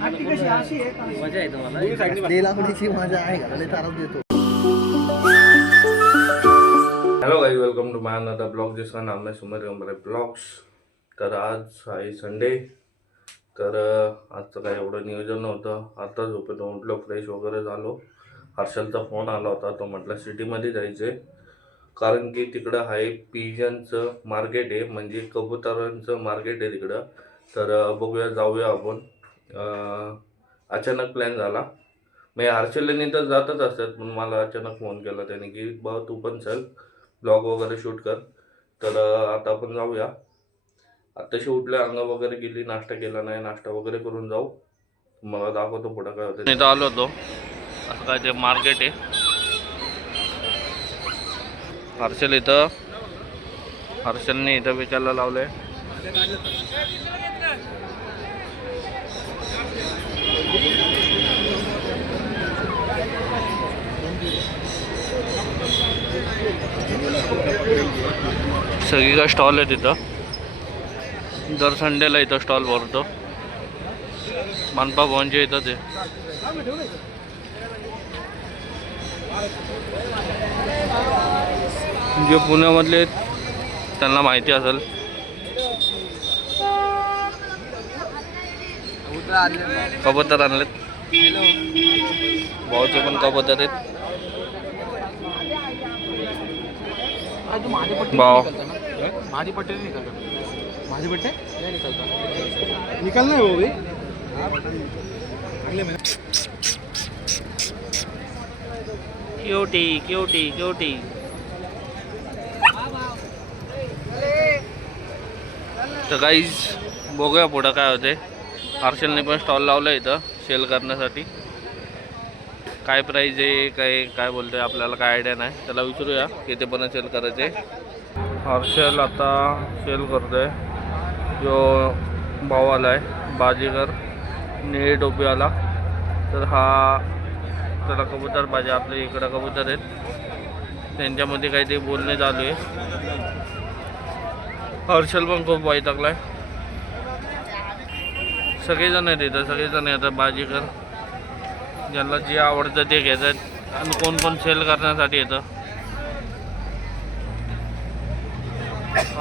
मजा येतो मला मजा आहे देतो. Hello guys, welcome to my another blog जिसका नाम है सुमर गंभरे ब्लॉग्स. तर आज आहे संडे. तर आजचं काय एवढं नियोजन नव्हतं. आता झोपेतून उठलो, फ्रेश वगैरे झालो. हर्षलचा फोन आला होता. तो म्हटलं सिटीमध्ये जायचं आहे, कारण की तिकडं आहे पिजनचं मार्केट आहे, म्हणजे कबुतरांचं मार्केट आहे तिकडं. तर बघूया, जाऊया आपण. अचानक प्लॅन झाला. मी हर्षलने तर जातच असतात, पण मला अचानक फोन केला त्याने की बा तू पण चल, ब्लॉग वगैरे शूट कर. तर आता आपण जाऊया. आत्ताशी उठल्या, अंग वगैरे गेली, नाश्ता केला नाही, नाश्ता वगैरे करून जाऊ. मला दाखवतो पुढं काय होतं. इथं आलो होतो, असं काय ते मार्केट आहे. हर्षलने इथं विचारायला लावलंय. सगळीकडे स्टॉल आहे तिथं. दर संडेला इथं स्टॉल भरतो. मनपा भवनच्या इथं ते जे पुण्यामधले त्यांना माहिती असेल. कबूतर आणलेत, भाऊचे पण कबूतर आहेत. भाव माझी पट्टे नहीं निकलता. माझी पट्टे नहीं निकलता. निकलना है वो भी अगले महीने. Cutie cutie cutie. तर गाईज बघूया पुढं काय होते. हर्षलने पण स्टॉल लावला इथं सेल करण्यासाठी. काय प्राईज आहे, काय बोलतोय आपल्याला काय आयडिया नाही. त्याला विचारूया किती पण सेल करायचे. हर्षल आता सेल करतोय. जो भाऊ आला आहे बाजीगर, निळे टोपीवाला. तर हा त्याला कबूतर पाहिजे. आपल्या इकडं कबूतर आहेत, त्यांच्यामध्ये काही ते बोलणे चालू आहे. हर्षल पण खूप वैतागलाय. सगळेजण आहेत इथं, सगळेजण येतात. बाजीगर ज्यांना जे आवडतं ते घेतात, आणि कोण पण सेल करण्यासाठी येतं.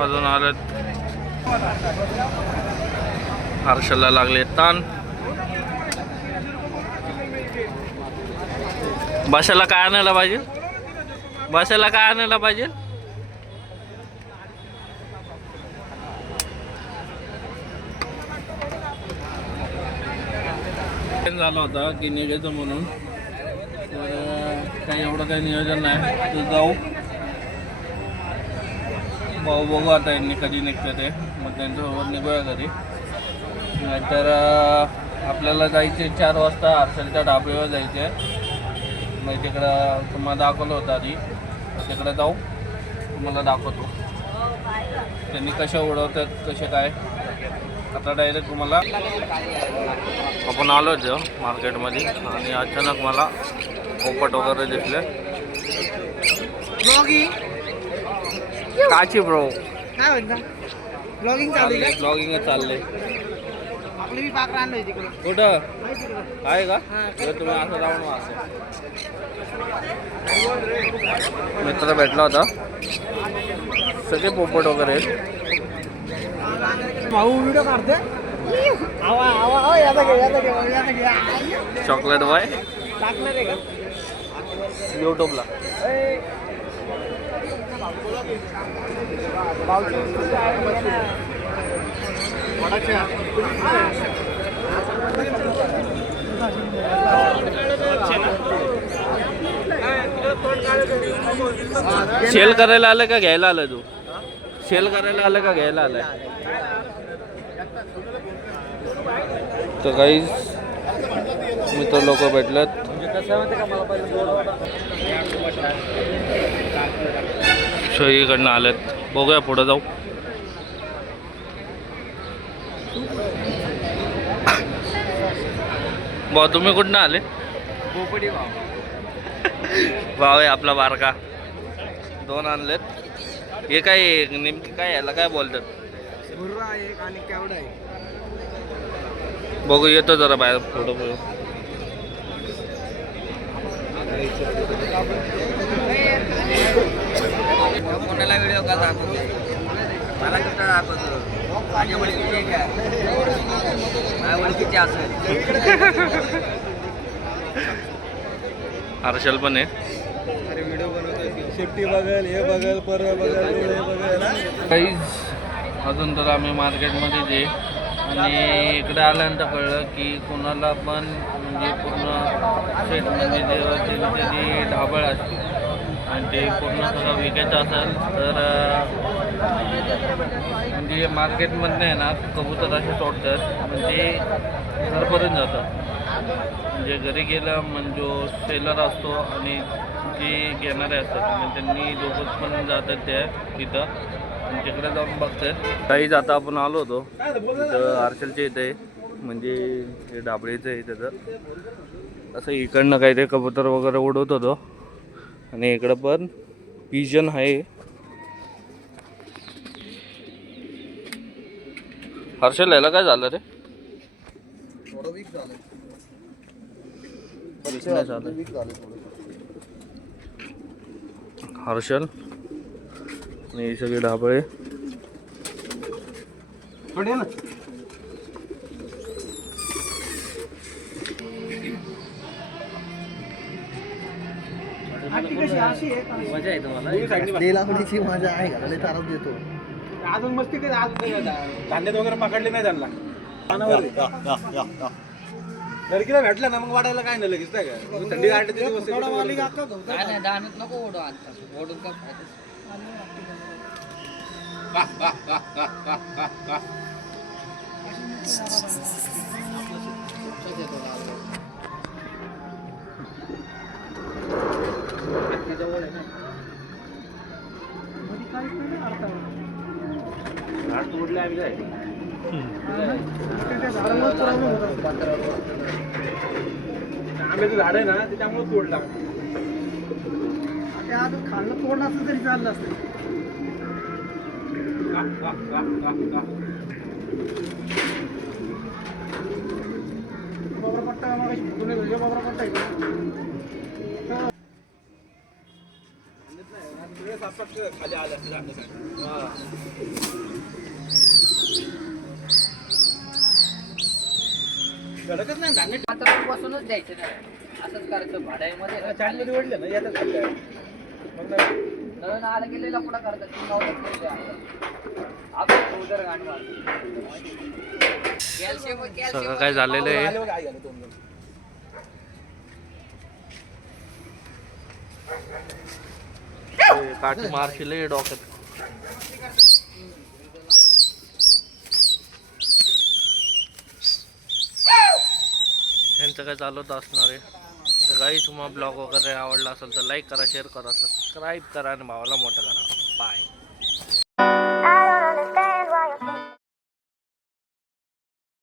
अजून आलेत. हर्षलला लागले ताण. बसायला काय आणायला पाहिजे, बसायला काय आणायला पाहिजे. झालं होता की निघायचं म्हणून. तर काही एवढं काही नियोजन नाही. तर जाऊ भाऊ, बघू आता यांनी कधी निघतं ते, मग त्यांच्यासोबत निघूया घरी. नाहीतर आपल्याला जायचे 4 वाजता हर्षलच्या ढाब्यावर जायचे. मग तिकडं तुम्हाला दाखवलं होतं आधी, तिकडं जाऊ, तुम्हाला दाखवतो त्यांनी कशा उडवतात, कसे काय. आता डायरेक्ट तुम्हाला आपण आलो होतो मार्केटमध्ये, आणि अचानक मला पोपट वगैरे दिसले. काची ब्रो काय म्हणता, ब्लॉगिंग चालू आहे. ब्लॉगिंगच चाललंय. आपली मी पाक आणलोय तिकडे. कुठं आहे का? तुम्ही असं जाऊन असं मित्र भेटला होता. सगळे पोपट वगैरे आहेत. भाऊ व्हिडिओ काढते. चॉकलेट बॉय टाकलं रे का यूट्यूबला. सेल करायला आलं का घ्यायला आलं? तू सेल करायला आलं का घ्यायला आलाय? तर काही मित्र लोक भेटलेत. सगळीकडनं आलेत. बघूया पुढे जाऊ. भाऊ तुम्ही कुठनं आले? पोपटी भाव. भाव आहे आपला बारका. 2 आणलेत. हे काय नेमकी काय याला काय बोलतात? भुर्रा एक आणि केवडा आहे. बघू येतो जरा बाहेर फोटो कोणाला व्हिडिओ कॉल दाखवते मला कुठं दाखवतो माझ्या ओळखीचे काय माझ्या ओळखीचे असेल हर्षल पण आहे. अरे व्हिडिओ बनवतो शेफ्टी बघल हे बघल पर बघल हे बघल. काहीच अजून तर आम्ही मार्केटमध्ये जे आणि इकडे आल्यानंतर कळलं की कोणाला पण म्हणजे पूर्ण शेत म्हणजे त्यांची ढाबळ असते आणि ते पूर्ण सगळं विकायचं असेल तर म्हणजे मार्केटमधनं आहे ना कबूतर असे सोडतात म्हणजे घरपर्यंत जातात. म्हणजे घरी गेलं म्हणजे जो सेलर असतो आणि जे घेणारे असतात म्हणजे त्यांनी दोघं पण जातात त्या तिथं आणि तिकडे जाऊन बघतात. काहीच आता आपण आलो होतो तिथं हर्षलच्या इथे म्हणजे हे ढाबळीचं आहे त्याचं असं इकडनं काही ते कबूतर वगैरे उडवत होतो आणि इकडं पण पिजन आहे. हर्षल यायला काय झालं रे? थोडं वीक झालं. हर्षल आणि हे सगळे ढाबळे थोडे ना मजा आहे तुम्हाला लावण्याची मजा आहे का लय तारात देतो. अजून मस्ती काही अजून धान्यात वगैरे पकडले नाही त्यांना लडकीला भेटलं ना मग वाढायला काय नाही लगेच नाही का थंडी गाठते दिवस काय नाही दाणत नको ओढू आता ओढून का आंब्याचं झाड आहे ना त्याच्यामुळे तोडला खाल्लं तोडलं असं तरी चाललं असतं. बाबरा पट्टा बाबरा पट्टा खाली आले धडकच नाही धान्य आता बसूनच द्यायचं नाही असंच करायचं भाड्यामध्ये चाटमध्ये ओढले ना यातच खाल्लं मग नवीन आलं गेलेला पुढं करतात आपण उदर गाणी सगळं काय झालेलं आहे. काठी मारशील डोक्यात. यांचं काय चालवत असणार आहे. तर काही तुम्हाला ब्लॉग वगैरे आवडला असेल तर लाईक करा, शेअर करा, सबस्क्राईब करा आणि भावाला मोठं करा. बाय.